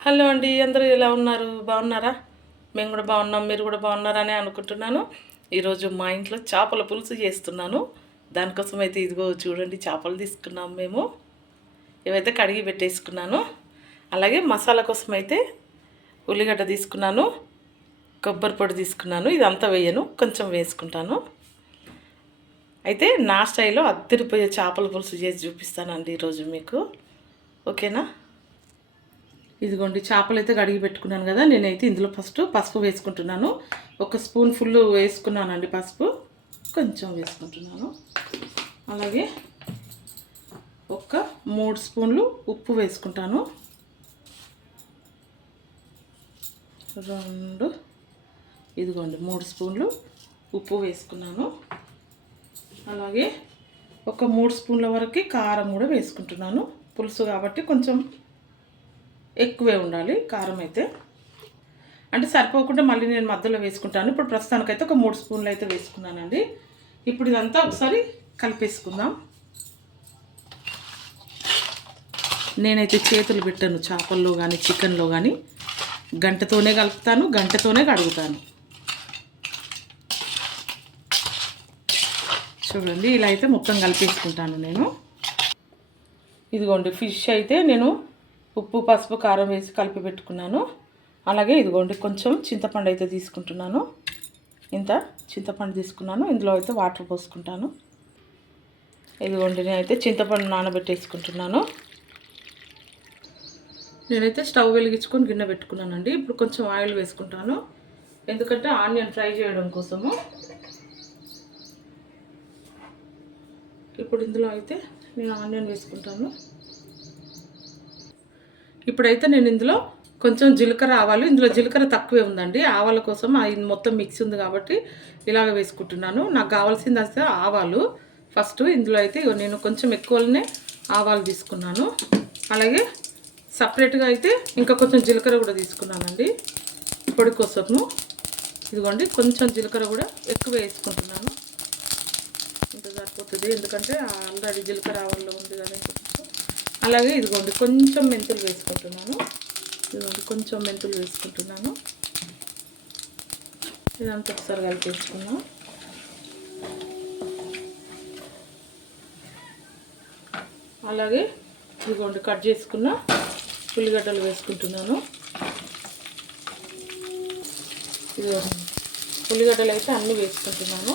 Hello అండి అందరూ ఎలా ఉన్నారు? బాగున్నారా? మేము కూడా బాగున్నాం మీరు కూడా బాగున్నారని అనుకుంటున్నాను. ఈరోజు మా ఇంట్లో చేపల పులుసు చేస్తున్నాను. దానికోసం అయితే ఇదిగో చూడండి చేపలు తీసుకున్నాం మేము. ఇవైతే కడిగి పెట్టేసుకున్నాను. అలాగే మసాలా కోసం అయితే ఉల్లిగడ్డ తీసుకున్నాను కొబ్బరి పొడి తీసుకున్నాను. ఇదంతా వేయను కొంచెం వేసుకుంటాను. అయితే నా స్టైల్లో అద్దరిపోయే చేపల పులుసు చేసి చూపిస్తానండి ఈరోజు మీకు. ఓకేనా? ఇదిగోండి చేపలు అయితే కడిగి పెట్టుకున్నాను కదా నేనైతే ఇందులో ఫస్ట్ పసుపు వేసుకుంటున్నాను. ఒక స్పూన్ ఫుల్ వేసుకున్నానండి పసుపు. కొంచెం వేసుకుంటున్నాను. అలాగే ఒక మూడు స్పూన్లు ఉప్పు వేసుకుంటాను. రెండు ఇదిగోండి మూడు స్పూన్లు ఉప్పు వేసుకున్నాను. అలాగే ఒక మూడు స్పూన్ల వరకు కారం కూడా వేసుకుంటున్నాను. పులుసు కాబట్టి కొంచెం ఎక్కువే ఉండాలి కారం అయితే. అంటే సరిపోకుండా మళ్ళీ నేను మధ్యలో వేసుకుంటాను. ఇప్పుడు ప్రస్తుతానికైతే ఒక మూడు స్పూన్లు అయితే వేసుకున్నానండి. ఇప్పుడు ఇదంతా ఒకసారి కలిపేసుకుందాం. నేనైతే చేతులు పెట్టాను చేపల్లో కానీ చికెన్లో కానీ గంటతోనే కలుపుతాను గంటతోనే కడుగుతాను. చూడండి ఇలా అయితే మొత్తం కలిపేసుకుంటాను నేను. ఇదిగోండి ఫిష్ అయితే నేను ఉప్పు పసుపు కారం వేసి కలిపి పెట్టుకున్నాను. అలాగే ఇదిగోండి కొంచెం చింతపండు అయితే తీసుకుంటున్నాను. ఇంత చింతపండు తీసుకున్నాను. ఇందులో అయితే వాటర్ పోసుకుంటాను. ఇదిగోండి నేనైతే చింతపండు నానబెట్టేసుకుంటున్నాను. నేనైతే స్టవ్ వెలిగించుకొని గిన్నె పెట్టుకున్నానండి. ఇప్పుడు కొంచెం ఆయిల్ వేసుకుంటాను. ఎందుకంటే ఆనియన్ ఫ్రై చేయడం కోసము. ఇప్పుడు ఇందులో అయితే నేను ఆనియన్ వేసుకుంటాను. ఇప్పుడైతే నేను ఇందులో కొంచెం జీలకర్ర ఆవాలు ఇందులో జీలకర్ర తక్కువే ఉందండి. ఆవాల కోసం ఇది మొత్తం మిక్స్ ఉంది కాబట్టి ఇలాగ వేసుకుంటున్నాను. నాకు కావాల్సింది అయితే ఆవాలు. ఫస్ట్ ఇందులో అయితే నేను కొంచెం ఎక్కువనే ఆవాలు తీసుకున్నాను. అలాగే సపరేట్గా అయితే ఇంకా కొంచెం జీలకర్ర కూడా తీసుకున్నానండి. పొడి కోసము. ఇదిగోండి కొంచెం జీలకర్ర కూడా ఎక్కువ వేసుకుంటున్నాను. ఇంత సరిపోతుంది. ఎందుకంటే ఆల్రెడీ జీలకర్ర ఆవాల్లో ఉంది కదా అలాగే ఇదిగోండి కొంచెం మెంతులు వేసుకుంటున్నాను. ఇదిగోండి కొంచెం మెంతులు వేసుకుంటున్నాను. ఇదంతా ఒకసారి కలిపేసుకున్నాం అలాగే ఇదిగోండి కట్ చేసుకున్న ఉల్లిగడ్డలు వేసుకుంటున్నాను. ఇదిగోండి ఉల్లిగడ్డలు అయితే అన్నీ వేసుకుంటున్నాను.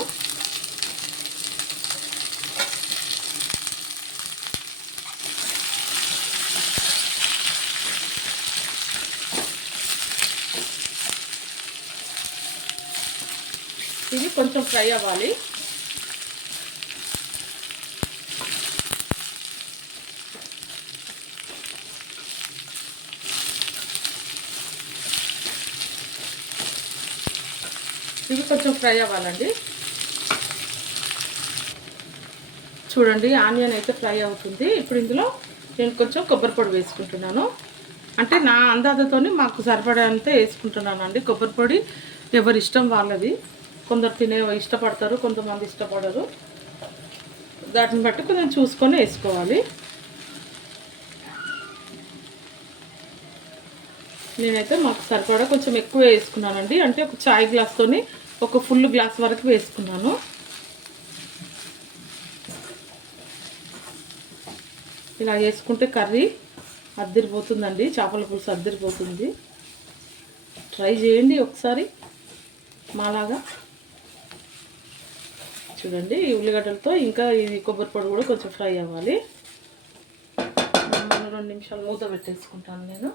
ఇది కొంచెం ఫ్రై అవ్వాలి. ఇది కొంచెం ఫ్రై అవ్వాలండి. చూడండి ఆనియన్ అయితే ఫ్రై అవుతుంది. ఇప్పుడు ఇందులో నేను కొంచెం కొబ్బరి పొడి వేసుకుంటున్నాను. అంటే నా అందాజతోని మాకు సరిపడంతే వేసుకుంటున్నాను అండి కొబ్బరి పొడి ఎవరి ఇష్టం వాళ్ళది. కొందరు తినే ఇష్టపడతారు కొంతమంది ఇష్టపడరు. దాటిని బట్టి కొంచెం చూసుకొని వేసుకోవాలి. నేనైతే మాకు సరిపడా కొంచెం ఎక్కువ వేసుకున్నానండి. అంటే ఒక చాయ్ గ్లాస్తోని ఒక ఫుల్ గ్లాస్ వరకు వేసుకున్నాను. ఇలా వేసుకుంటే కర్రీ అద్దరిపోతుందండి. చేపల పులుసు అద్దరిపోతుంది. ట్రై చేయండి ఒకసారి మాలాగా. చూడండి ఈ ఉల్లిగడ్డలతో ఇంకా ఇది కొబ్బరి పొడి కూడా కొంచెం ఫ్రై అవ్వాలి. రెండు నిమిషాలు మూత పెట్టేసుకుంటాను నేను.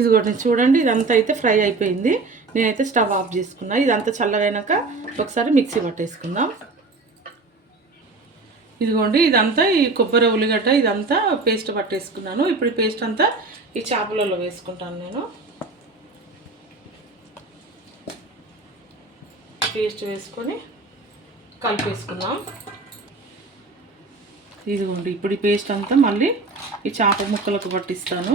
ఇదిగోండి చూడండి ఇదంతా అయితే ఫ్రై అయిపోయింది. నేనైతే స్టవ్ ఆఫ్ చేసుకున్నా. ఇదంతా చల్లగైనాక ఒకసారి మిక్సీ పట్టేసుకుందాం. ఇదిగోండి ఇదంతా ఈ కొబ్బరి ఉల్లిగడ్డ ఇదంతా పేస్ట్ పట్టేసుకున్నాను. ఇప్పుడు ఈ పేస్ట్ అంతా ఈ చేపలలో వేసుకుంటాను నేను. పేస్ట్ వేసుకొని కలిపేసుకుందాం. ఇదిగోండి ఇప్పుడు ఈ పేస్ట్ అంతా మళ్ళీ ఈ చేప ముక్కలకు పట్టిస్తాను.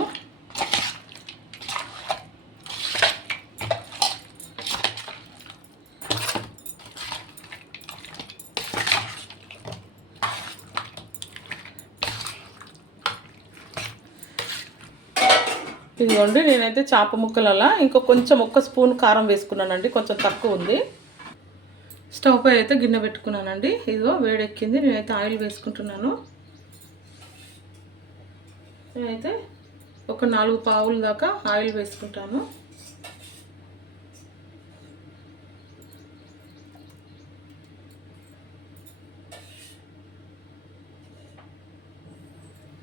ఇదిగోండి నేనైతే చేప ముక్కలలా ఇంకో కొంచెం ఒక్క స్పూన్ కారం వేసుకున్నానండి కొంచెం తక్కువ ఉంది. స్టవ్ పై అయితే గిన్నె పెట్టుకున్నానండి. ఇదిగో వేడెక్కింది. నేనైతే ఆయిల్ వేసుకుంటున్నాను. నేనైతే ఒక నాలుగు పావుల దాకా ఆయిల్ వేసుకుంటాను.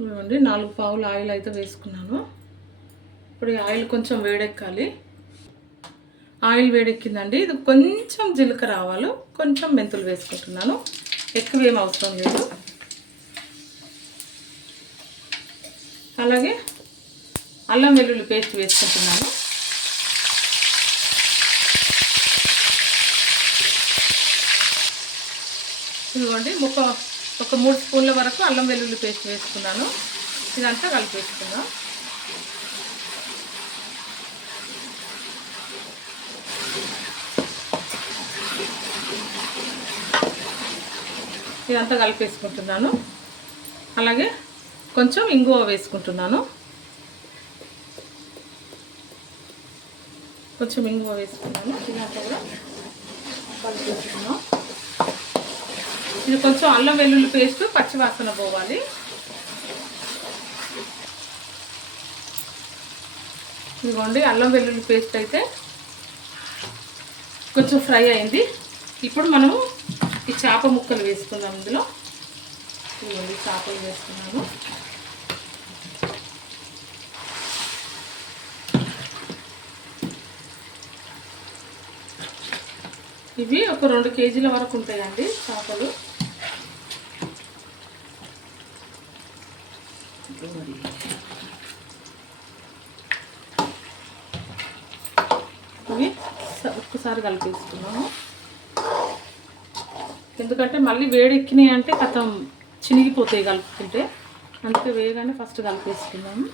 ఇవ్వండి నాలుగు పావులు ఆయిల్ అయితే వేసుకున్నాను. ఇప్పుడు ఈ ఆయిల్ కొంచెం వేడెక్కాలి. ఆయిల్ వేడెక్కిందండి. ఇది కొంచెం జీలకర్ర ఆవాలు కొంచెం మెంతులు వేసుకుంటున్నాను. ఎక్కువ ఏం అవసరం లేదు. అలాగే అల్లం వెల్లుల్లి పేస్ట్ వేసుకుంటున్నాను. ఇదిగోండి ఒక ఒక మూడు స్పూన్ల వరకు అల్లం వెల్లుల్లి పేస్ట్ వేసుకున్నాను. ఇదంతా కలిపేసుకుందాం. ఇదంతా కలిపేసుకుంటున్నాను. అలాగే కొంచెం ఇంగువ వేసుకుంటున్నాను. కొంచెం ఇంగువ వేసుకున్నాను ఇదంతా కూడా కలిపేసుకున్నాం ఇది కొంచెం అల్లం వెల్లుల్లి పేస్ట్ పచ్చివాసన పోవాలి. ఇదిగోండి అల్లం వెల్లుల్లి పేస్ట్ అయితే కొంచెం ఫ్రై అయింది. ఇప్పుడు మనము ఈ చేప ముక్కలు వేసుకుందాం ఇందులో. ఇదిగోండి చేపలు వేసుకున్నాను ఇవి ఒక రెండు కేజీల వరకు ఉంటాయండి చేపలు. ఇవి ఒక్కసారి కలిపేసుకున్నాము ఎందుకంటే మళ్ళీ వేడెక్కినాయి అంటే కథం చినిగిపోతాయి కలుపుకుంటే. అందుకే వేయగానే ఫస్ట్ కలిపేసుకుందాము.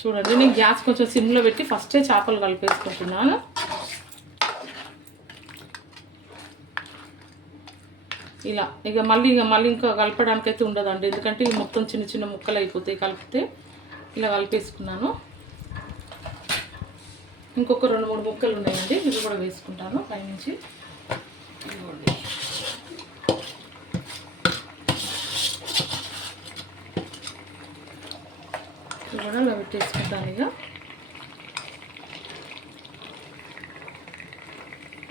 చూడండి నేను గ్యాస్ కొంచెం సిమ్లో పెట్టి ఫస్టే చేపలు కలిపేసుకుంటున్నాను. ఇలా ఇక మళ్ళీ ఇక మళ్ళీ ఇంకా కలపడానికి అయితే ఉండదండి. ఎందుకంటే ఇవి మొత్తం చిన్న చిన్న ముక్కలు అయిపోతాయి కలిపితే. ఇలా కలిపేసుకున్నాను. ఇంకొక రెండు మూడు ముక్కలు ఉన్నాయండి. ఇవి కూడా వేసుకుంటాను పైనుంచి. ఇదిగోండి. కూడా ఇలా పెట్టేసుకుంటాను ఇక.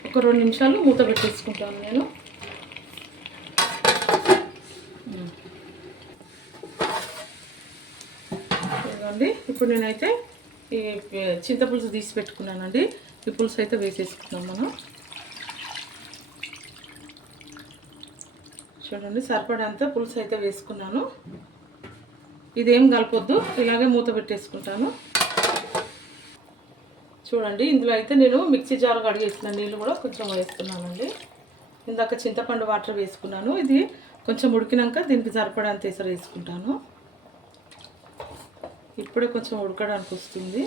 ఒక రెండు నిమిషాలు మూత పెట్టేసుకుంటాను నేను. అండి. ఇప్పుడు నేనైతే ఈ చింతపులుసు తీసి పెట్టుకున్నానండి. ఈ పులుసు అయితే వేసేసుకున్నాం మనం. చూడండి సరిపడంత పులుసు అయితే వేసుకున్నాను. ఇదేం కలపొద్దు ఇలాగే మూత పెట్టేసుకుంటాను. చూడండి ఇందులో అయితే నేను మిక్సీ జార్ కడిగేసిన నీళ్ళు కూడా కొంచెం వేస్తున్నానండి. ఇందాక చింతపండు వాటర్ వేసుకున్నాను. ఇది కొంచెం ఉడికినాక దీనికి సరిపడంత ఎసరు వేసుకుంటాను. ఇప్పుడే కొంచెం ఉడకడానికి వస్తుంది.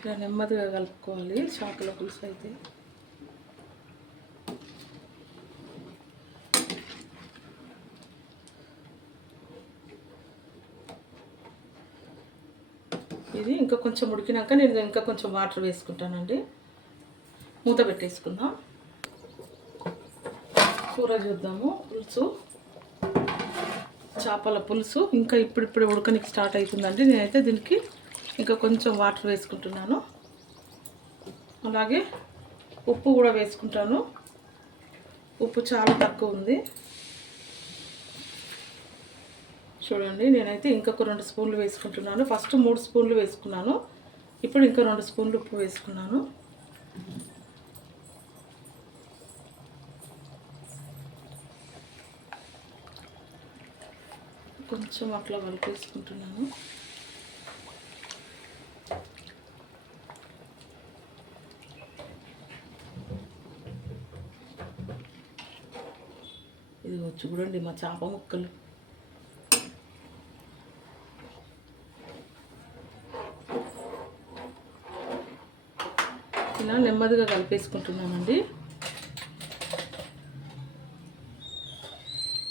ఇలా నెమ్మదిగా కలుపుకోవాలి చేపల పులుసు అయితే. ఇది ఇంకా కొంచెం ఉడికినాక నేను ఇంకా కొంచెం వాటర్ వేసుకుంటానండి. మూత పెట్టేసుకుందాం. కూర చూద్దాము. పులుసు. చేపల పులుసు. ఇంకా ఇప్పుడిప్పుడు ఉడకనికి స్టార్ట్ అవుతుందండి. నేనైతే దీనికి ఇంకా కొంచెం వాటర్ వేసుకుంటున్నాను. అలాగే ఉప్పు కూడా వేసుకుంటాను. ఉప్పు చాలా తక్కువ ఉంది. చూడండి నేనైతే ఇంకొక రెండు స్పూన్లు వేసుకుంటున్నాను. ఫస్ట్ మూడు స్పూన్లు వేసుకున్నాను. ఇప్పుడు ఇంకా రెండు స్పూన్లు ఉప్పు వేసుకున్నాను. కొంచెం అట్లా వలిపేసుకుంటున్నాను ఇది వచ్చి చూడండి మా చేప ముక్కలు. ఇలా నెమ్మదిగా కలిపేసుకుంటున్నామండి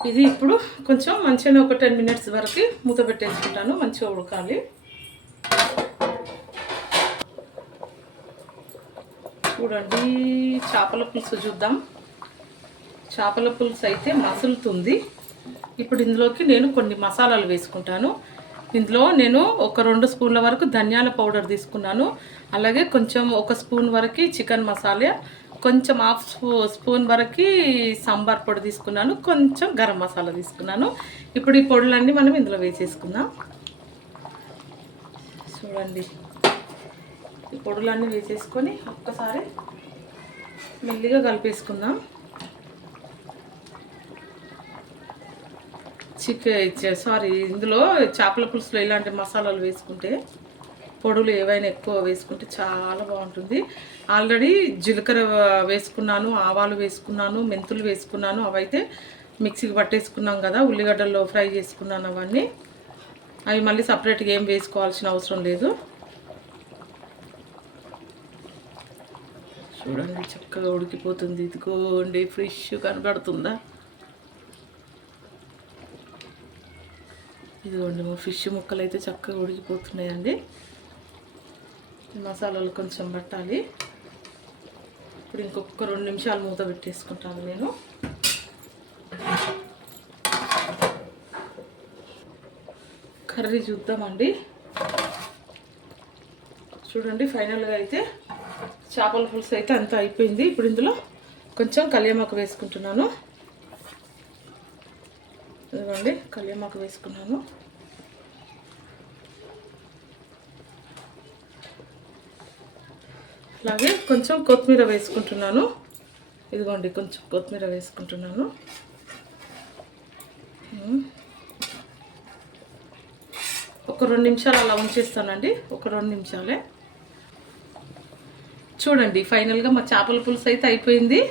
ఇది ఇప్పుడు కొంచెం మంచిగా ఒక టెన్ మినిట్స్ వరకు మూత పెట్టేసుకుంటాను మంచిగా ఉడకాలి. చూడండి చేపల పులుసు చూద్దాం. చేపల పులుసు అయితే మసులుతుంది. ఇప్పుడు ఇందులోకి నేను కొన్ని మసాలాలు వేసుకుంటాను. ఇందులో నేను ఒక రెండు స్పూన్ల వరకు ధనియాల పౌడర్ తీసుకున్నాను. అలాగే కొంచెం ఒక స్పూన్ వరకు చికెన్ మసాలా కొంచెం హాఫ్ స్పూ స్పూన్ వరకు సాంబార్ పొడి తీసుకున్నాను కొంచెం గరం మసాలా తీసుకున్నాను. ఇప్పుడు ఈ పొడులన్నీ మనం ఇందులో వేసేసుకుందాం. చూడండి. ఈ పొడులన్నీ వేసేసుకొని ఒక్కసారి మెల్లిగా కలిపేసుకుందాం. చికెన్ సారీ ఇందులో చేపల పులుసులో ఇలాంటి మసాలాలు వేసుకుంటే పొడులు ఏవైనా ఎక్కువ వేసుకుంటే చాలా బాగుంటుంది. ఆల్రెడీ జీలకర్ర వేసుకున్నాను ఆవాలు వేసుకున్నాను మెంతులు వేసుకున్నాను అవైతే మిక్సీకి పట్టేసుకున్నాం కదా ఉల్లిగడ్డల్లో ఫ్రై చేసుకున్నాను అవన్నీ. అవి మళ్ళీ సపరేట్గా ఏం వేసుకోవాల్సిన అవసరం లేదు. చూడండి చక్కగా ఉడికిపోతుంది. ఇదిగోండి ఫ్రెష్ కనబడుతుందా? ఇదిగోండి మా ఫిష్ ముక్కలు అయితే చక్కగా ఉడికిపోతున్నాయండి. మసాలాలు కొంచెం పట్టాలి. ఇప్పుడు ఇంకొక రెండు నిమిషాలు మూత పెట్టేసుకుంటాను నేను. కర్రీ చూద్దామండి. చూడండి ఫైనల్గా అయితే చేపల పులుసు అయితే అంతా అయిపోయింది. ఇప్పుడు ఇందులో కొంచెం కళ్యామాకు వేసుకుంటున్నాను. ఇదిగోండి కళ్యామాకు వేసుకున్నాను. అలాగే కొంచెం కొత్తిమీర వేసుకుంటున్నాను. ఇదిగోండి కొంచెం కొత్తిమీర వేసుకుంటున్నాను. ఒక రెండు నిమిషాలు అలా ఉంచేస్తానండి. ఒక రెండు నిమిషాలే. చూడండి ఫైనల్గా మా చేపల పులుసు అయితే అయిపోయింది.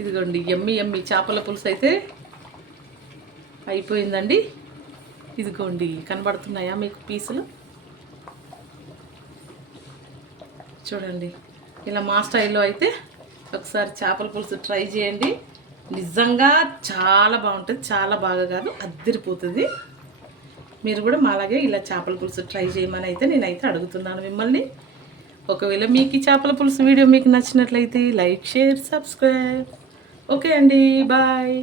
ఇదిగోండి ఎమ్మి ఎమ్మి చేపల పులుసు అయితే అయిపోయిందండి. ఇదిగోండి కనబడుతున్నాయా మీకు పీసులు? చూడండి. ఇలా మా స్టైల్లో అయితే ఒకసారి చేపల పులుసు ట్రై చేయండి. నిజంగా చాలా బాగుంటుంది చాలా బాగా కాదు అద్దరిపోతుంది. మీరు కూడా మాలాగే ఇలా చేపల పులుసు ట్రై చేయమని అయితే నేనైతే అడుగుతున్నాను మిమ్మల్ని. ఒకవేళ మీకు ఈ చేపల పులుసు వీడియో మీకు నచ్చినట్లయితే లైక్ షేర్ సబ్స్క్రైబ్. ఓకే అండి బాయ్.